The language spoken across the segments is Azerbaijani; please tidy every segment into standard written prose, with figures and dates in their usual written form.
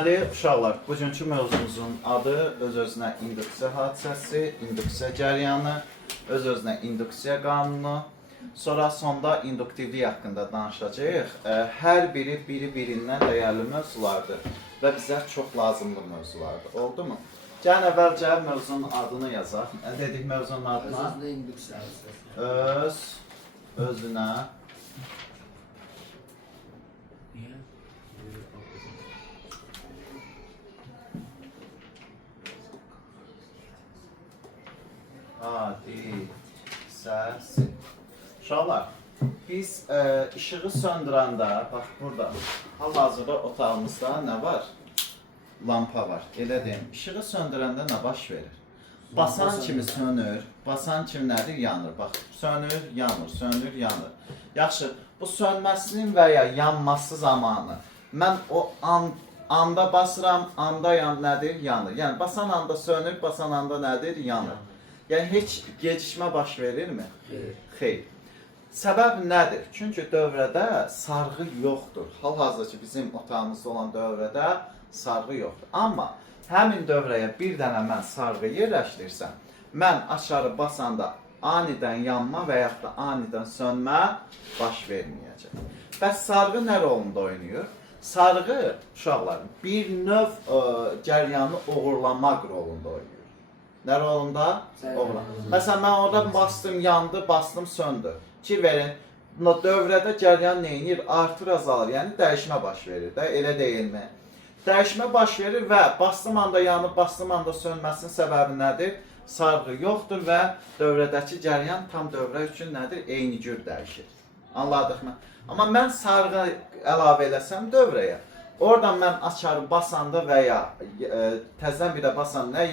Deməli, uşaqlar, bugünkü mövzumuzun adı öz-özünə induksiya hadisəsi, induksiya cəryanı, öz-özünə induksiya qanunu, sonra sonda induktivlik haqqında danışacağıq. Hər biri biri-birindən dəyərli mövzulardır və bizə çox lazımlı mövzulardır. Oldu mu? Gəlin əvvəlcə mövzunun adını yazaq. Nə dedik mövzunun adına? Öz-özünə induksiya hadisəsi. Öz-özünə hadisəsi. Uşaqlar, biz işığı söndürəndə, bax burada, hal-hazırda otağımızda nə var? Lampa var. Elə deyim, işığı söndürəndə nə baş verir? Basan kimi sönür, basan kimi nədir? Yanır. Bax, sönür, yanır, sönür, yanır. Yaxşı, bu sönməsinin və ya yanması zamanı mən o anda basıram, anda nədir? Yanır. Yəni, basan anda sönür, basan anda nədir? Yanır. Yəni, heç gecikmə baş verirmi? Xeyr. Səbəb nədir? Çünki dövrədə sarğı yoxdur. Hal-hazırda ki, bizim otağımızda olan dövrədə sarğı yoxdur. Amma həmin dövrəyə bir dənə mən sarğı yerləşdirsəm, mən aşağı basanda anidən yanma və yaxud da anidən sönmə baş verməyəcək. Bəs sarğı nə rolunda oynayır? Sarğı, uşaqlar, bir növ cəryanı oğurlamaq rolunda oynayır. Nə rolunda? Oğurlamaq. Məsələn, mən orada bastım, yandı, bastım, söndü. Fikir verin, dövrədə cəryan neyinir? Artır, azalır, yəni dəyişmə baş verir də, elə deyilmi? Dəyişmə baş verir və bastım anda yanıb, bastım anda sönməsinin səbəbi nədir? Sarğı yoxdur və dövrədəki cəryan tam dövrə üçün nədir? Eyni cür dəyişir. Anladıq mı? Amma mən sarğı əlavə eləsəm dövrəyə, oradan mən açarı basanda və ya təzdən bir də basanda nə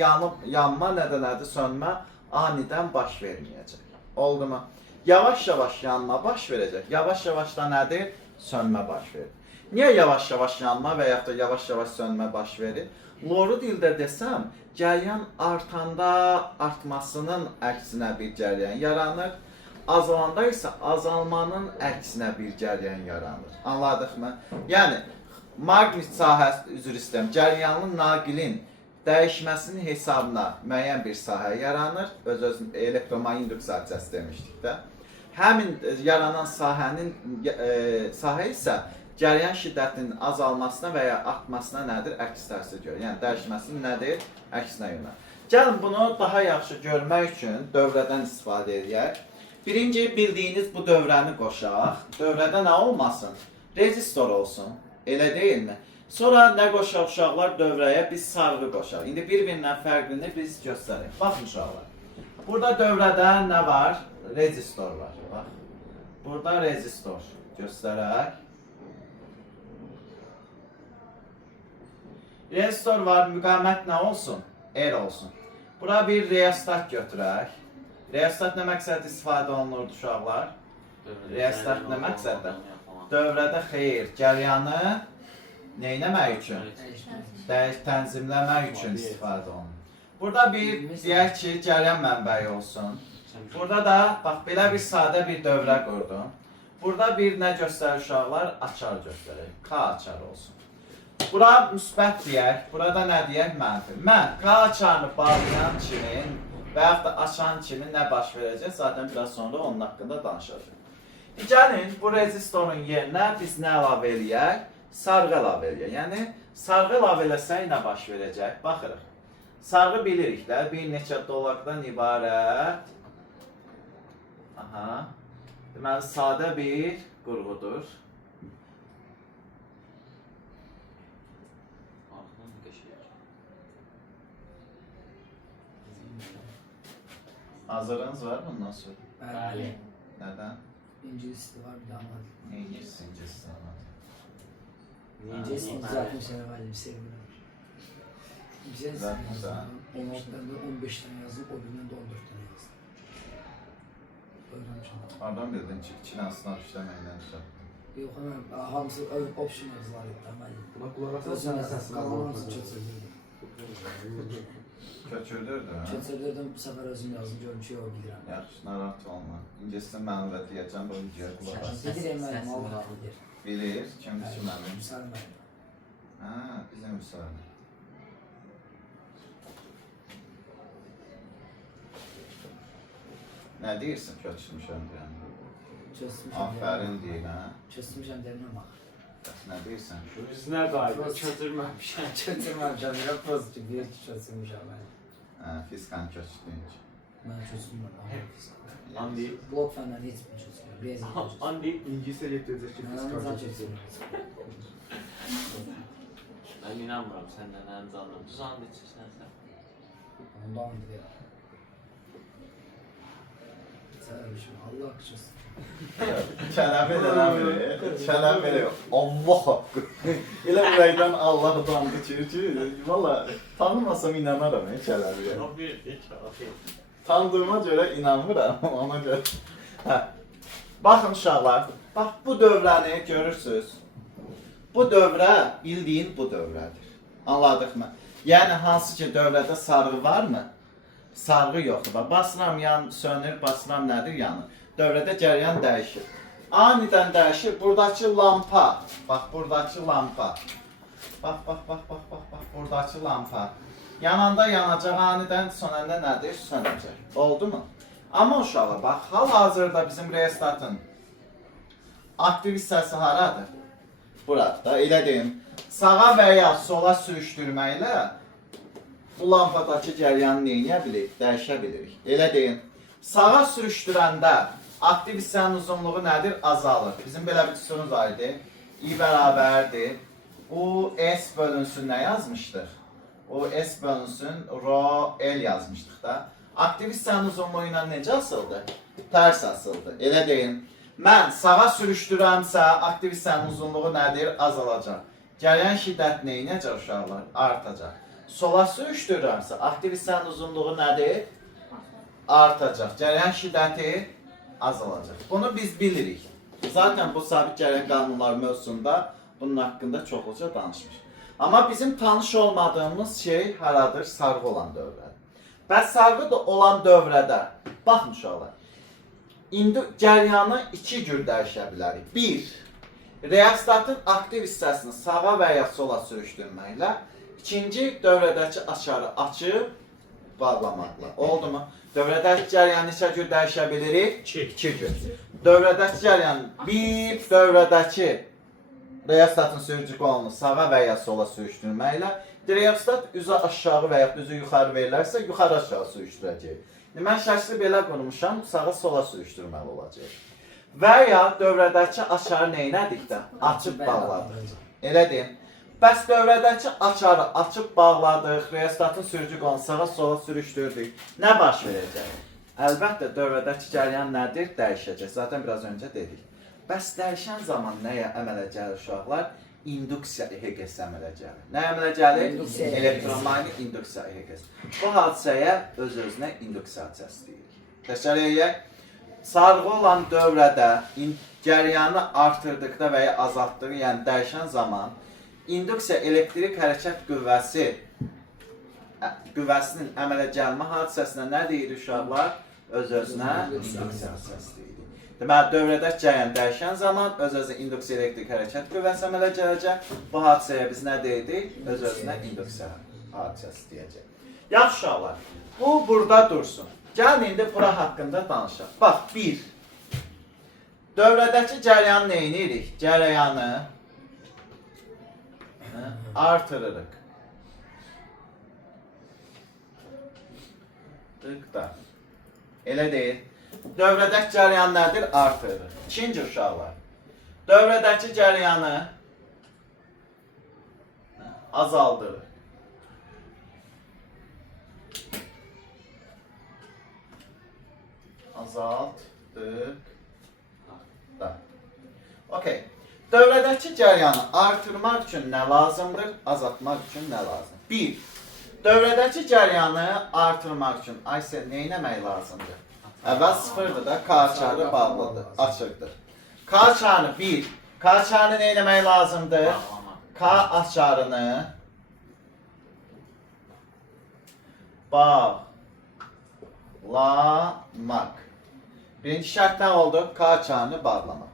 yanma, nə də nədir sönmə anidən baş verməyəcək. Oldu mu? Yavaş-yavaş yanma baş verəcək. Yavaş-yavaş da nədir? Sönmə baş verir. Niyə yavaş-yavaş yanma və yaxud da yavaş-yavaş sönmə baş verir? Loru dildə desəm, cəryan artanda artmasının əksinə bir cəryan yaranır. Azalanda isə azalmanın əksinə bir cəryan yaranır. Anladıq mı? Yəni, maqnit sahəsi, üzr istəyirəm, cəryanlı naqilin dəyişməsinin hesabına müəyyən bir sahə yaranır. Öz-özünün elektromagnetik induksiya hadisəsi demişdik də. Həmin yaranan sahə isə cəryan şiddətinin azalmasına və ya artmasına nədir? Əks təsir görür. Yəni, dəyişməsinin nədir? Əksinə yönəlir. Gəlin, bunu daha yaxşı görmək üçün dövrədən istifadə edək. Birinci, bildiyiniz bu dövrəni qoşaq. Dövrədə nə olmasın? Rezistor olsun. Elə deyilmi? Sonra nə qoşaq uşaqlar? Dövrəyə biz sarğı qoşaq. İndi bir-birindən fərqini biz göstərik. Baxın uşaqlar. Burada dövrədə nə var? Rezistor var. Bax. Burada rezistor göstərək. Rezistor var, müqavimət nə olsun? R olsun. Bura bir reostat götürək. Reostat nə məqsəddə istifadə olunurdu uşaqlar? Reostat nə məqsəddə? Dövrədə xeyr, cəryanı neynəmək üçün? Tənzimləmək üçün istifadə olunur. Burada bir, deyək ki, cəryan mənbəyi olsun. Burada da, bax, belə bir sadə bir dövrə qurdum. Burada bir nə göstərir uşaqlar? Açar göstərir. K açarı olsun. Bura müsbət deyək, burada nə deyək? Mənfi. Mən K açarını bağlayan kimi və yaxud da açan kimi nə baş verəcək? Zaten biraz sonra onun haqqında danışacaq. Gəlin, bu rezistorun yerinə biz nə əlavə eləyək? Sarğı əlavə eləyək. Yəni, sarğı əlavə eləsək nə baş verəcək? Baxırıq. Sarğı bilirik də, bir neçə dolaqdan ibarət. Aha. Deməli, sadə bir qurğudur. Hazırınız var bundan sonra? Bəli. Nədən? İngilisi var bir daha. İngilisi, İngilisi. İngilisi zaten severim, seviyorum. Güzel Zaten. 15 tane yazdım, o günden de 14 tane yazdım. Öğrenmişim. Oradan bildin ki, iki nasıl işləməklə düzəltdim. Yok hemen hamısı option yazılar ettim. Buna kulak asarsan Kalanımızı çözdürdüm. Köçürdürdü, hə? Çözdürdüm, bu sefer özüm yazdım, görüm ki, o bilirəm. Yaxşı, narahat olma. İngiliscə mənim və deyəcəm, bu videoya qulaq as. Bilirəm, Allah bilir. Bilir, kimdir ki mənim? Müsəlman. Ha, bizim müsaade. Nə deyirsən köçmüşəm deyən? Çözmüşəm. Aferin deyil ha. Çözmüşəm dərinə bax. Bəs nə deyirsən? Üzünə qaydı, çözülməmişəm. Çözmüşəm, ya pozitiv deyir ki, çözmüşəm mən. Fiskan köçdün. Mən çözmürəm. Andi, Blok fəndən heç bir çözmürəm. Basic çözmürəm. Andi. İngilizce getirdi ki Mən fiskal zaten çözüm. çözmürəm. Mən inanmıram səndən ən canlı. Düz andi içirsən sən. Ondan deyirəm. Sərmişim, Allah qışısın. Kələmi də nə bilir? Kələmi də Allah haqqı. Elə ürəkdən Allah utandı ki, valla tanımasam inanaram kələmiyə. O bir de ki, Tanıdığıma görə inanmıram, ona görə. Hə. Baxın uşaqlar, bax bu dövrəni görürsüz. Bu dövrə bildiyin bu dövrədir. Anladıqmı? Yəni hansı ki dövrədə sarğı varmı? Sarğı yoxdur. Bax basıram yan sönür, basıram nədir yanır. Dövrədə cəryan dəyişir. Anidən dəyişir. Buradakı lampa, bax buradakı lampa. Bax, buradakı lampa. Yananda yanacaq, anidən sönəndə nədir? Sönəcək. Oldu mu? Amma uşaqlar, bax, hal-hazırda bizim reyestatın aktiv hissəsi haradır? Burada, elə deyim. Sağa və ya sola sürüşdürməklə bu lampadakı cəryanı neyləyə bilirik? Dəyişə bilirik. Elə deyim. Sağa sürüşdürəndə aktiv hissənin uzunluğu nədir? Azalır. Bizim belə bir üsulumuz var idi. I bərabərdir. U S bölünsün nə yazmışdıq? O S bölünsün rho L yazmışdıq da. Aktiv hissənin uzunluğu ilə necə asıldı? Tərs asıldı. Elə deyim. Mən sağa sürüşdürəmsə, aktiv hissənin uzunluğu nədir? Azalacaq. Cəryan şiddəti neynəcək uşaqlar? Artacaq. Sola sürüşdürürəmsə, aktiv hissənin uzunluğu nədir? Artacaq. Cəryan şiddəti azalacaq. Bunu biz bilirik. Zaten bu sabit cəryan qanunları mövzusunda bunun haqqında çoxluca danışmış. Amma bizim tanış olmadığımız şey haradır? Sarğı olan dövrədir. Bəs sarğı da olan dövrədə, baxın uşaqlar, indi cəryanı iki cür dəyişə bilərik. Bir, reostatın aktiv hissəsini sağa və ya sola sürüşdürməklə. İkinci, dövrədəki açarı açıb bağlamaqla. Oldu mu? Dövrədəki cəryanı neçə cür dəyişə bilirik? İki cür. Dövrədəki cəryanı bir, dövrədəki reostatın sürücü qolunu sağa və ya sola sürüşdürməklə. Reostat üzə aşağı və ya üzü yuxarı verilərsə, yuxarı aşağı sürüşdürəcək. Mən şəxsi belə qurmuşam, sağa sola sürüşdürməli olacaq. Və ya dövrədəki açarı neynədik də? Açıb bağladıq. Elə deyim. Bəs dövrədəki açarı açıb bağladıq, reostatın sürücü qolunu sağa sola sürüşdürdük. Nə baş verəcək? Əlbəttə dövrədəki cəryan nədir? Dəyişəcək. Zaten biraz öncə dedik. Bəs dəyişən zaman nəyə əmələ gəlir uşaqlar? İnduksiya EHG-si əmələ gəlir. Nə əmələ gəlir? Elektromanyetik induksiya EHG-si. Bu hadisəyə öz-özünə induksiyası deyirik. Təkrar edək. Sarğı olan dövrədə cəryanı artırdıqda və ya azaltdığı, yəni dəyişən zaman induksiya elektrik hərəkət qüvvəsinin əmələ gəlmə hadisəsinə nə deyir uşaqlar? Öz-özünə induksiyası deyirik. Deməli, dövrədəki cəryan dəyişən zaman öz-özünə induksiya elektrik hərəkət qüvvəsi əmələ gələcək. Bu hadisəyə biz nə deyirik? Öz-özünə induksiya hadisəsi deyəcək. Yaxşı uşaqlar, bu burada dursun. Gəlin indi bura haqqında danışaq. Bax, bir, dövrədəki cəryanı neyinirik? Cəryanı artırırıq. Dıqda. Elə deyil. Dövrədəki cəryan nədir? Artırır. İkinci uşaqlar. Dövrədəki cəryanı azaldırır. Azaltdık. Da. Okey. Dövrədəki cəryanı artırmaq üçün nə lazımdır? Azaltmaq üçün nə lazım? Bir, dövrədəki cəryanı artırmaq üçün Aysel nə etmək lazımdır? Əvvəl sıfırdır da, K-çarı bağlıdır, açıqdır. K-çarını bir, K-çarını nə etmək lazımdır? K-açarını bağlamaq. Birinci şərt nə oldu? K-çarını bağlamaq.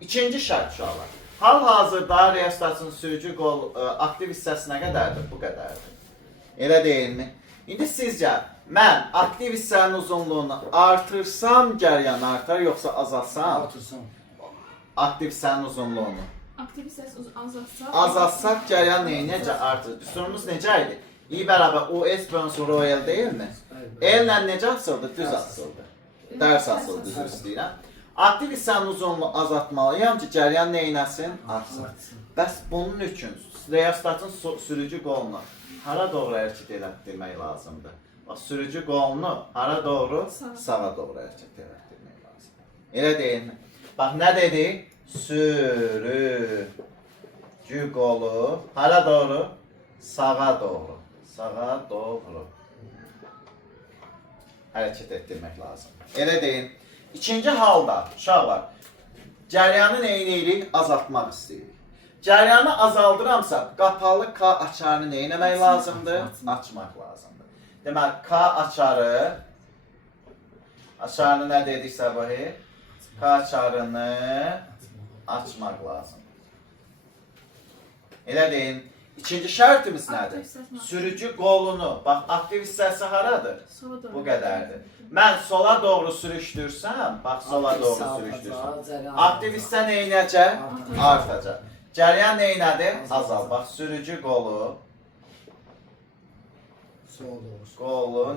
İkinci şərt uşaqlar. Hal-hazırda reostatın sürücü qol aktiv hissəsi nə qədərdir? Bu qədərdir. Elə deyilmi? İndi sizcə mən aktiv hissənin uzunluğunu artırsam cəryan artar, yoxsa azalsam? Artırsan. Aktiv hissənin uzunluğunu. Aktiv hissəsi azaltsaq. Azaltsaq cəryan necə artır? Düsturumuz necə idi? I bərabər US bölünsün rho L deyilmi? L ilə necə asıldı? Düz asıldı. Dərs asıldı, düz istəyirəm. Aktiv hissənin uzunluğunu azaltmalıyam ki, cəryan neynəsin? Artsın. Bəs bunun üçün reostatın sürücü qolunu hara doğru hərəkət elətdirmək lazımdır? Bax, sürücü qolunu hara doğru? Sağa doğru hərəkət elətdirmək lazımdır. Elə deyilmi? Bax, nə dedik? Sürücü qolu hara doğru? Sağa doğru. Sağa doğru hərəkət etdirmək lazımdır. Elə deyil. İkinci halda, uşaqlar, cəryanı neyirik? Azaltmaq istəyirik. Cəryanı azaldıramsa, qapalı K açarını neynəmək lazımdır? Açmaq lazımdır. Deməli, K açarını nə dedik səbəhi? K açarını açmaq lazımdır. Elə deyil. İkinci şərtimiz nədir? Sürücü qolunu, bax, aktiv hissəsi haradır? Bu qədərdir. Mən sola doğru sürüşdürsəm, bax, sola doğru sürüşdürsəm, aktiv hissə neynəcək? Artacaq. Cəryan neynədir? Azal. Bax, sürücü qolu,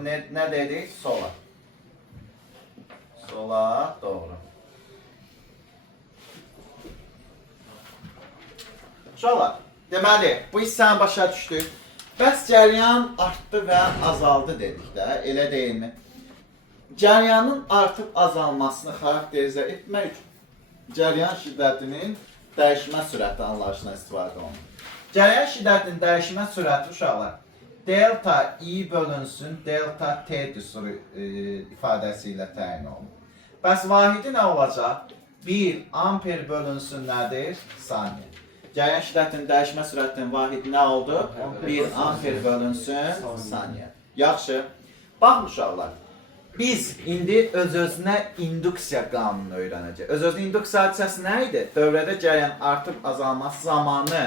nə dedik? Sola. Sola doğru. Uşaqlar, deməli, bu hissəni başa düşdük. Bəs cəryan artdı və azaldı dedik də, elə deyilmi? Cəryanın artıb azalmasını xarakterizə etmək üçün cəryan şiddətinin dəyişmə sürəti anlayışına istifadə olunur. Cəryan şiddətinin dəyişmə sürəti uşaqlar delta I bölünsün delta T düsturu ifadəsi ilə təyin olunur. Bəs vahidi nə olacaq? 1 amper bölünsün nədir? Saniyə. Cəryan şiddətinin dəyişmə sürətinin vahidi nə oldu? 1 amper bölünsün saniyə. Yaxşı. Baxın uşaqlar. Biz indi öz-özünə induksiya qanunu öyrənəcəyik. Öz-özünə induksiya hadisəsi nə idi? Dövrədə cəryan artıb azalması zamanı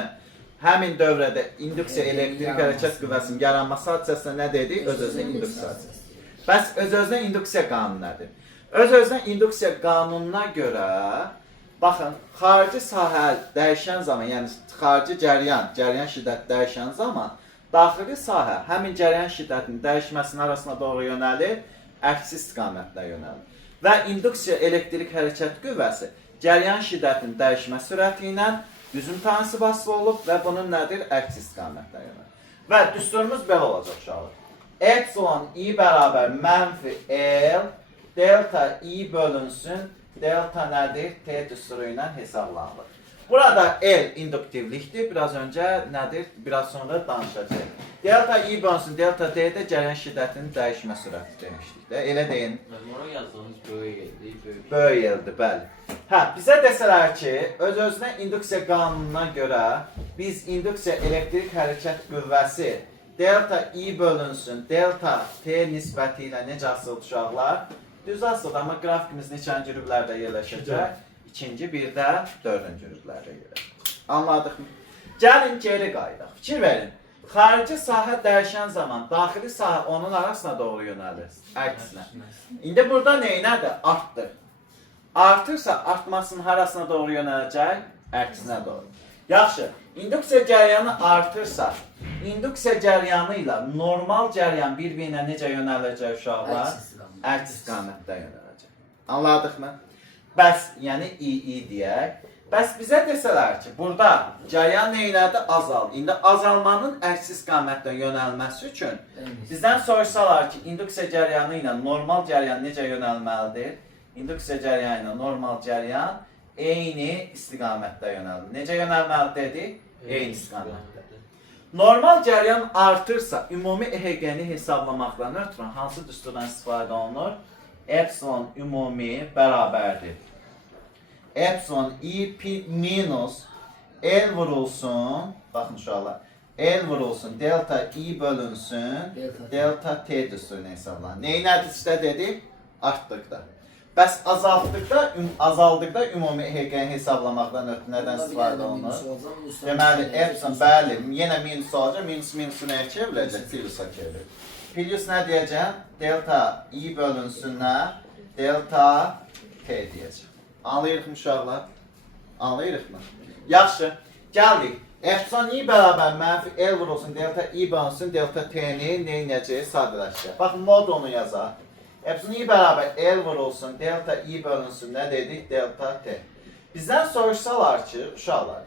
həmin dövrədə induksiya elektrik hərəkət qüvvəsinin yaranması hadisəsinə nə dedik? Öz-özünə induksiya hadisəsi. Bəs öz-özünə induksiya qanunu nədir? Öz-özünə induksiya qanununa görə baxın, xarici sahə dəyişən zaman, yəni xarici cəryan şiddəti dəyişən zaman daxili sahə həmin cəryan şiddətinin dəyişməsinin arasına doğru yönəlir, əksi istiqamətlə yönəlir. Və induksiya elektrik hərəkət qüvvəsi cəryan şiddətinin dəyişmə sürəti ilə düzüm tanesi basılı olub və bunun nədir? Əksi istiqamətlə yönəlir. Və düsturumuz belə olacaq uşaqlar. Epsilon I bərabər mənfi L delta I bölünsün delta nədir? T düsturu ilə hesablanılır. Burada L induktivlikdir. Biraz öncə nədir? Biraz sonra danışacaq. Delta I bölünsün delta D-də cəryan şiddətinin dəyişmə sürəti demişdik də. Elə deyin. Memora yazdığınız böyük eldi, böyük eldi, bəli. Hə, bizə desələr ki, öz-özünə induksiya qanununa görə biz induksiya elektrik hərəkət qüvvəsi delta I bölünsün delta T nisbəti ilə necə asıldı uşaqlar? Düz asıldı, amma qrafikimiz neçənci rüblərdə yerləşəcək? İkinci, bir də dördüncü rüblərdə yerləşəcək. Anladıqmı? Gəlin geri qayıdaq. Fikir verin. Xarici sahə dəyişən zaman daxili sahə onun arasına doğru yönəlir. Əksinə. İndi burada neynədir? Artdır. Artırsa artmasının harasına doğru yönələcək? Əksinə doğru. Yaxşı. İnduksiya cəryanı artırsa, induksiya cəryanı ilə normal cəryan bir-birinə necə yönələcək uşaqlar? Əks istiqamətdə yönələcək. Anladıqmı? Bəs, yəni I deyək. Bəs bizə desələr ki, burada cəryan neylədir? Azaldı. İndi azalmanın əks istiqamətdə yönəlməsi üçün bizdən soruşsalar ki, induksiya cəryanı ilə normal cəryan necə yönəlməlidir? İnduksiya cəryanı ilə normal cəryan eyni istiqamətdə yönəlir. Necə yönəlməli dedik? Eyni istiqamətdə. Normal cəryan artırsa, ümumi EHG-ni hesablamaqdan ötürü hansı düsturdan istifadə olunur? Epsilon ümumi bərabərdir. Epsilon I pi minus L vurulsun, baxın uşaqlar, L vurulsun, delta I bölünsün, delta T düsturuna hesablanır. Neyi nəticədə dedik? Artdıqda. Bəs azaltdıqda ümumi EHG-ni hesablamaqdan ötürü nədən istifadə olunur? Deməli, epsilon, bəli, yenə minus olacaq, minusu nəyə çevriləcək? Plusa çevrilir. Plus nə deyəcəm? Delta I bölünsün nə? Delta T deyəcəm. Anlayırıq mı uşaqlar? Anlayırıq mı? Yaxşı, gəldik. Epsilon I bərabər mənfi L vurulsun, delta I bölünsün, delta T-ni neynəcək? Sadələşəcək. Baxın, mod onu yazaq. Epsilon I bərabər L vurulsun, delta I bölünsün, nə dedik? Delta T. Bizdən soruşsalar ki, uşaqlar,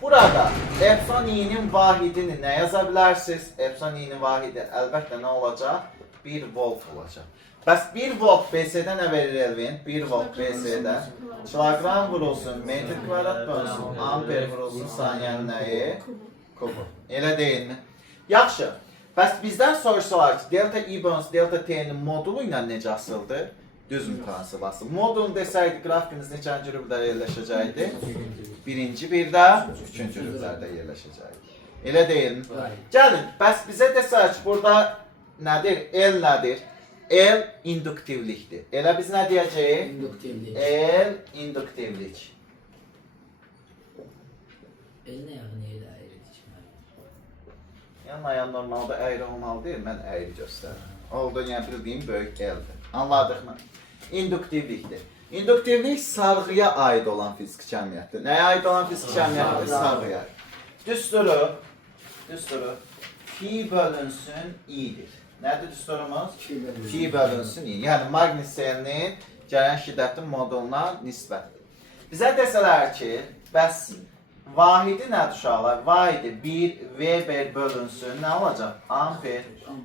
burada epsilon I-nin vahidini nə yaza bilərsiniz? Epsilon I-nin vahidi əlbəttə nə olacaq? 1 volt olacaq. Bəs 1 volt BC-də nə verir Elvin? 1 volt BC-də kilogram vurulsun, metr kvadrat bölünsün, amper vurulsun, saniyənin nəyi? Kubu. Elə deyilmi? Yaxşı. Bəs bizdən soruşsalar ki, delta I bölünsün, delta T-nin modulu ilə necə asıldır? Düz mükansıb asılır. Modulunu desəydik, qrafikimiz neçənci rüblərdə yerləşəcəkdi? Birinci birdə, üçüncü rüblərdə yerləşəcəkdi. Elə deyilmi? Gəlin, bəs bizə desək ki, burada nədir? L nədir? L induktivlikdir. Elə biz nə deyəcəyik? İnduktivlik. L induktivlik. Eline yaxın yerdə əyridik. Yəni ayağım normalda əyri olmalı deyil, mən əyri göstərirəm. Oldu, yəni bildiyim böyük L-dir. Anladıq mı? İnduktivlikdir. İnduktivlik sarğıya aid olan fiziki cəmiyyətdir. Nəyə aid olan fiziki cəmiyyətdir? Sarğıya. Düsturu Fi bölünsün I-dir. Nədir düsturumuz? Fi bölünsün I. Yəni maqnit selinin gələn şiddətin moduluna nisbətdir. Bizə desələr ki, bəs vahidi nədir uşaqlar? Vahidi 1 Weber bölünsün, nə olacaq? Amper.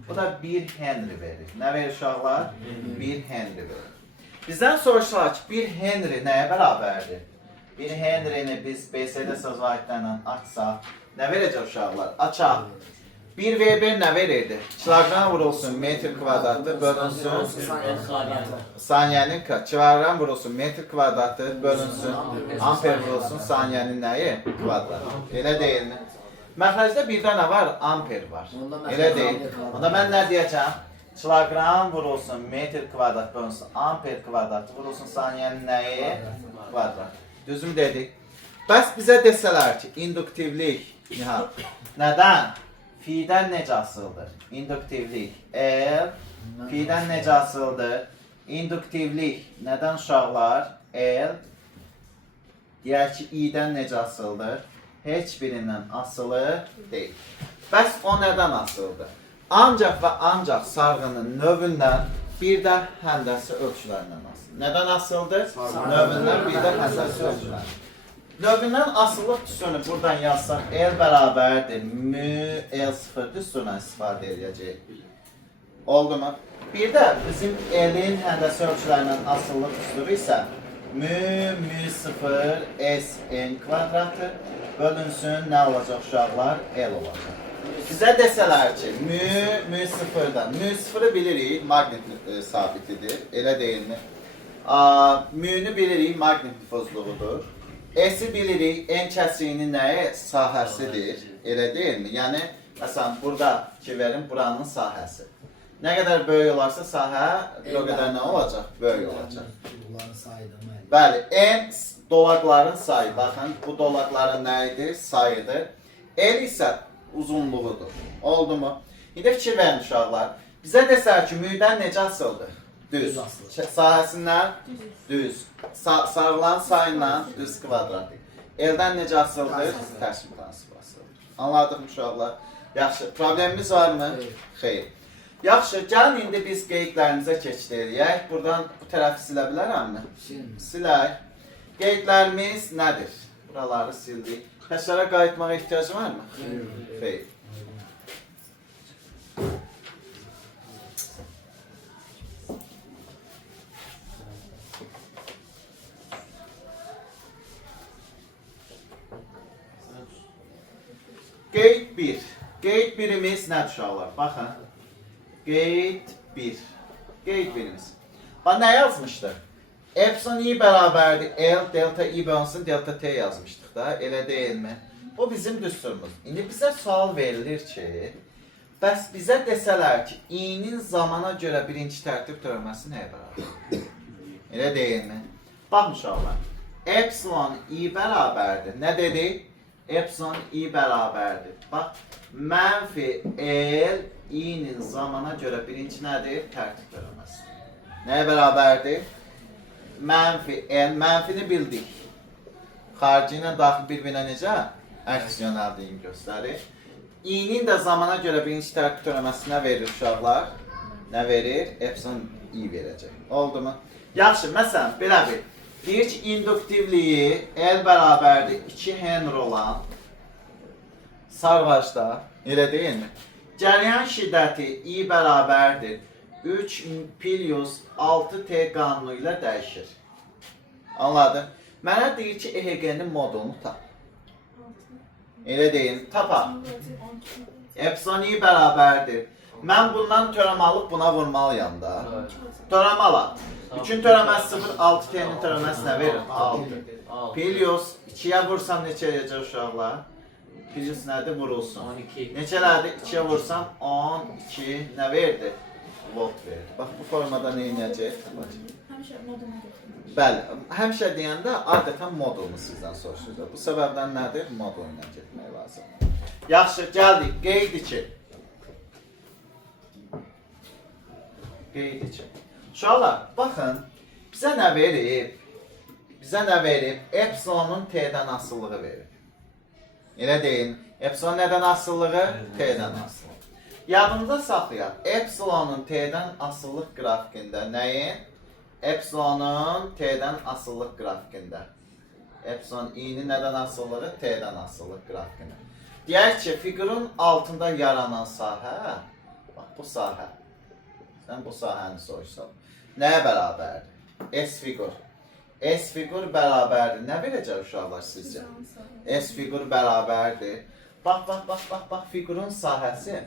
Bu da 1 Henry verir. Nə verir uşaqlar? 1 Henry verir. Bizdən soruşsalar ki, 1 Henry nəyə bərabərdir? 1 Henry'ni biz BSD söz vahidlərlə açsaq, nə verəcək uşaqlar? Açaq. 1 Weber nə verirdi? Kilogram vurulsun, metr kvadratı bölünsün. Saniyənin kilogram vurulsun, metr kvadratı bölünsün. Amper vurulsun, saniyənin nəyi? Kvadratı. Elə deyilmi? Məxrəcdə birdə nə var? Amper var. Elə deyil. Onda mən nə deyəcəm? Kilogram vurulsun, metr kvadrat bölünsün, amper kvadratı vurulsun, saniyənin nəyi? Kvadrat. Düzüm dedik. Bəs bizə desələr ki, induktivlik, nədən? Fi'dən necə asıldır? İnduktivlik L. Fi'dən necə asıldır? İnduktivlik nədən uşaqlar? L. Deyək ki, İ'dən necə asıldır? Heç birindən asılı deyil. Bəs o nədən asıldır? Ancaq və ancaq sarğının növündən bir də həndəsi ölçülərindən asılır. Nədən asıldır? Növündən bir də həndəsi ölçülərindən. Növündən asılıq düsturunu buradan yazsaq, L bərabərdir, mü L0 düsturundan istifadə edəcəyik. Oldu mu? Bir də bizim L-in həndəsi ölçülərindən asılıq düsturu isə mü0 S n kvadratı bölünsün nə olacaq uşaqlar? L olacaq. Bizə desələr ki, mü0'dan, mü0'ı bilirik, maqnit sabitidir, elə deyilmi? Mü'nü bilirik, maqnit difozluğudur. S-i bilirik, n kəsiyinin nəyi? Sahəsidir, elə deyilmi? Yəni, məsələn, burada ki verim, buranın sahəsi. Nə qədər böyük olarsa sahə, o qədər nə olacaq? Böyük olacaq. Bunların sayı da müəllim. Bəli, n dolaqların sayı, baxın, bu dolaqların nəyidir? Sayıdır. L isə uzunluğudur. Oldu mu? İndi fikir verin uşaqlar. Bizə desək ki, mü'dən necə asıldır? Düz. Sahəsindən? Düz. Sarılan sayla düz kvadrat. L-dən necə asıldır? Tərs mükansib asıldır. Anladıq mı uşaqlar? Yaxşı. Problemimiz var mı? Xeyr. Yaxşı. Gəlin indi biz qeydlərimizə keçdirək. Buradan bu tərəfi silə bilərəmmi? Silək. Qeydlərimiz nədir? Buraları sildik. Təşkərə qayıtmağa ehtiyacı var mı? Xeyr. Qeyd 1. Qeyd birimiz nədir uşaqlar? Baxın. Qeyd 1. Qeyd birimiz. Bax, nə yazmışdıq? Epsilon I bərabərdir L, delta I bölünsün, delta T yazmışdıq da, elə deyilmi? Bu bizim düsturumuz. İndi bizə sual verilir ki, bəs bizə desələr ki, I-nin zamana görə birinci tərtib teorəməsi nəyə bərabərdir? Elə deyilmi? Baxın uşaqlar. Epsilon i bərabərdir. Nə dedik? Epsilon i bərabərdir. Bax, mənfi L i-nin zamana görə birinci nədir? Tərtib bölünməsi. Nəyə bərabərdir? Mənfi L, mənfini bildik. Xarici ilə daxil bir-birinə necə? Əks yönəldiyini göstərir. i-nin də zamana görə birinci tərtib bölünməsi nə verir uşaqlar? Nə verir? Epsilon i verəcək. Oldu mu? Yaxşı, məsələn, belə bir. Deyir ki, induktivliyi L bərabərdir 2 Henry olan sarğacda, elə deyilmi? Cəryan şiddəti I bərabərdir 3 plus 6T qanunu ilə dəyişir. Anladın? Mənə deyir ki, EHG-nin modulunu tap. Elə deyil, tapa. Epsilon I bərabərdir. Mən bundan törəm alıb buna vurmalıyam da. Törəm alaq. 3-ün törəməsi 0, 6T'nin törəməsi nə verir? 6. Plus 2-yə vursam neçə edəcək uşaqlar? Plus nədir? Vurulsun. 12. Neçələrdir? 2-yə vursam 12 nə verdi? Volt verdi. Bax bu formada nə edəcək? Həmişə moduna götürürəm. Bəli, həmişə deyəndə adətən modulunu sizdən soruşurlar. Bu səbəbdən nədir? Modul ilə getmək lazım. Yaxşı, gəldik. Qeyd 2. Qeyd 2. Uşaqlar, baxın, bizə nə verib? Bizə nə verib? Epsilonun T'dən asılılığı verib. Elə deyin, epsilon nədən asılılığı? T'dən asılılığı. Yadımda saxlayaq, epsilonun T'dən asıllıq qrafikində nəyin? Epsilonun T'dən asıllıq qrafikində. Epsilon i-nin nədən asılılığı? T'dən asıllıq qrafikində. Deyək ki, fiqurun altında yaranan sahə, bax bu sahə. Sən bu sahəni soruşsan. Nəyə bərabərdir? S fiqur. S fiqur bərabərdir. Nə verəcək uşaqlar sizcə? S fiqur bərabərdir. Bax, fiqurun sahəsi.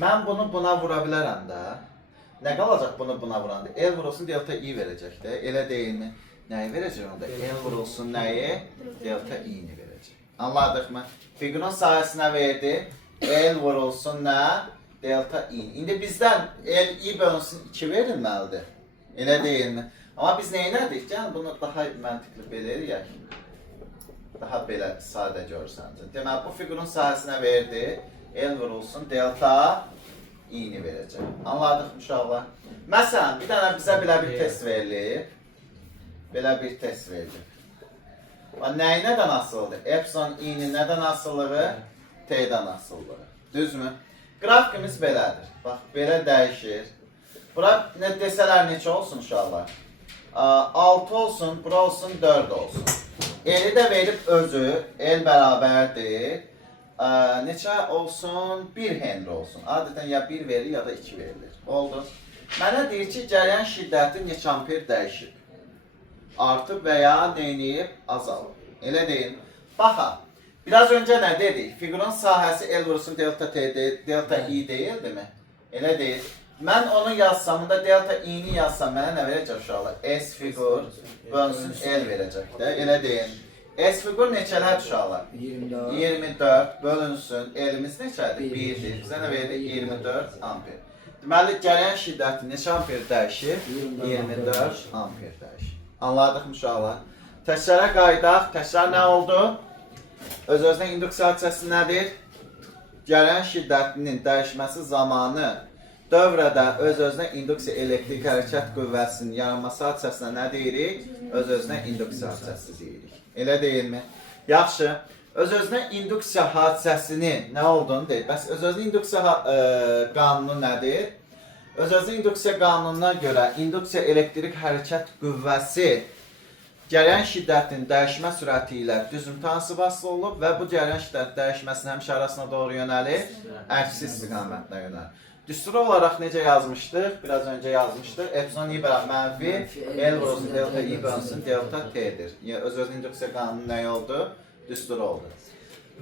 Mən bunu buna vura bilərəm də. Nə qalacaq bunu buna vuranda? L vurulsun delta i verəcək də. Elə deyilmi? Nəyi verəcək onda? L vurulsun nəyi? Delta i-ni verəcək. Anladıqmı? Fiqurun sahəsinə verdi. L vurulsun nə? Delta i. İndi bizdən L i bölünsün 2 verilməlidir. Elə deyilmi? Amma biz neynədik? Gəlin bunu daha məntiqli belə eləyək. Daha belə sadə görsəncə. Deməli, bu fiqurun sahəsinə verdi. L vurulsun delta i-ni verəcək. Anladıq uşaqlar? Məsələn, bir dənə bizə belə bir test verilib. Belə bir test verilib. Nəyi nədən asılıdır? Epsilon i-nin nədən asılığı? T'dən asılığı. Düzmü? Qrafikimiz belədir. Bax, belə dəyişir. Bura nə desələr neçə olsun uşaqlar? 6 olsun, bura olsun 4 olsun. L-i də verib özü, L bərabərdir. Neçə olsun? 1 Henry olsun. Adətən ya 1 verilir ya da 2 verilir. Oldu. Mənə deyir ki, cəryan şiddəti neçə amper dəyişib? Artıb və ya neyniyib? Azalıb. Elə deyil. Baxa. Biraz öncə nə dedik? Fiqurun sahəsi L vurulsun delta T, delta i deyildi mi? Elə deyil. Mən onu yazsam, da delta i-ni yazsam, mənə nə verəcək uşaqlar? S fiqur bölünsün L verəcək də. Elə deyil. S fiqur neçələr uşaqlar? 24. 24 bölünsün. L-imiz neçədir? 1-dir. Bizə nə verdi? 24 amper. Deməli, cəryan şiddəti neçə amper dəyişir? 24 amper dəyişir. Anladıq mı uşaqlar? Təkrara qaydaq. Təkrar nə oldu? Öz-özünə induksiya hadisəsi nədir? Cəryan şiddətinin dəyişməsi zamanı dövrədə öz-özünə induksiya elektrik hərəkət qüvvəsinin yaranması hadisəsinə nə deyirik? Öz-özünə induksiya hadisəsi deyirik. Elə deyilmi? Yaxşı. Öz-özünə induksiya hadisəsini nə olduğunu deyil. Bəs öz-özünə induksiya qanunu nədir? Öz-özünə induksiya qanununa görə induksiya elektrik hərəkət qüvvəsi cəryan şiddətinin dəyişmə sürəti ilə düzümtansı vasitə olub və bu cəryan şiddəti dəyişməsinin həmişə arasına doğru yönəlir, əksi istiqamətinə yönəlir. Düsturu olaraq necə yazmışdıq? Biraz öncə yazmışdıq. Epsilon i bərabər mənfi L vurulsun delta i bölünsün delta t'dir. Yəni öz-özünə induksiya qanunu nə oldu? Düsturu oldu.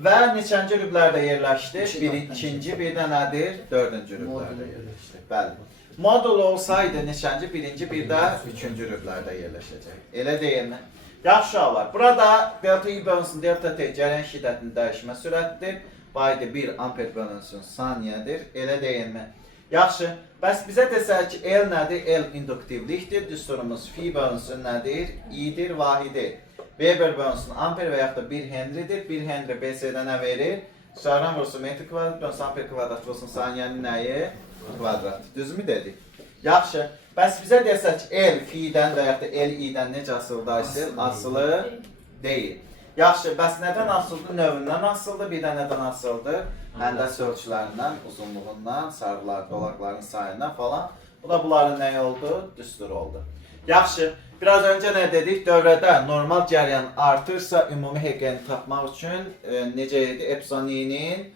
Və neçənci rüblərdə yerləşdi? İkinci, bir də nədir? Dördüncü rüblərdə yerləşdi. Bəli. Modul olsaydı neçənci? Birinci, bir də üçüncü rüblərdə yerləşəcək. Elə deyilmi? Yaxşı uşaqlar. Burada delta i bölünsün delta t cəryan şiddətinin dəyişmə sürətidir. Baydı 1 amper bölünsün saniyədir. Elə deyilmi? Yaxşı. Bəs bizə desək ki, L nədir? L induktivlikdir. Düsturumuz fi bölünsün nədir? İ'dir, vahidi. Weber bölünsün amper və yaxud da 1 Henry'dir. 1 Henry BC-də nə verir? Dışarıdan vursun metr kvadrat, bölünsün amper kvadrat vursun saniyənin nəyi? Kvadrat. Düzmü dedik? Yaxşı. Bəs bizə desək ki, L fi'dən və yaxud da L i'dən necə asılıdır Aysel? Asılı deyil. Yaxşı, bəs nədən asıldı? Növündən asıldı, bir də nədən asıldı? Həndəs ölçülərindən, uzunluğundan, sarılar, dolaqların sayından falan. Bu da bunların nəyi oldu? Düstur oldu. Yaxşı, biraz öncə nə dedik? Dövrədə normal cəryan artırsa, ümumi heqəni tapmaq üçün necə idi? Epsilon i'nin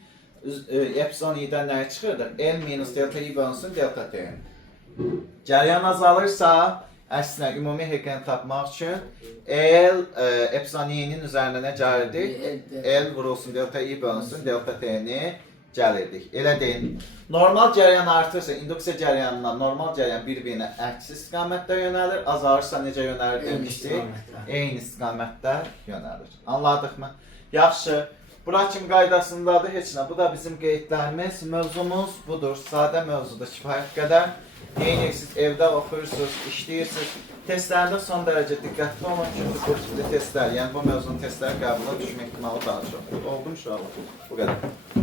epsilon i'dən nəyi çıxırdı? L minus delta i bölünsün delta t'nin. Cəryan azalırsa, əksinə ümumi heqəni tapmaq üçün L epsilon i'nin üzərinə nə gəlirdik? L vurulsun delta i bölünsün delta t'ni gəlirdik. Elə deyil. Normal cəryan artırsa, induksiya cəryanından normal cəryan bir-birinə əks istiqamətdə yönəlir. Azalırsa necə yönəlir demişdik? Eyni istiqamətdə yönəlir. Anladıqmı? Yaxşı. Bura kimi qaydasındadır, heç nə. Bu da bizim qeydlərimiz. Mövzumuz budur. Sadə mövzudur, kifayət qədər. Neyinirsiniz, evdə oxuyursunuz, işləyirsiniz. Testlərində son dərəcə diqqətli olun, çünki bu tipli testlər, yəni bu mövzunun testləri qəbuluna düşmə ehtimalı daha çox. Oldu mu şu an? Bu qədər.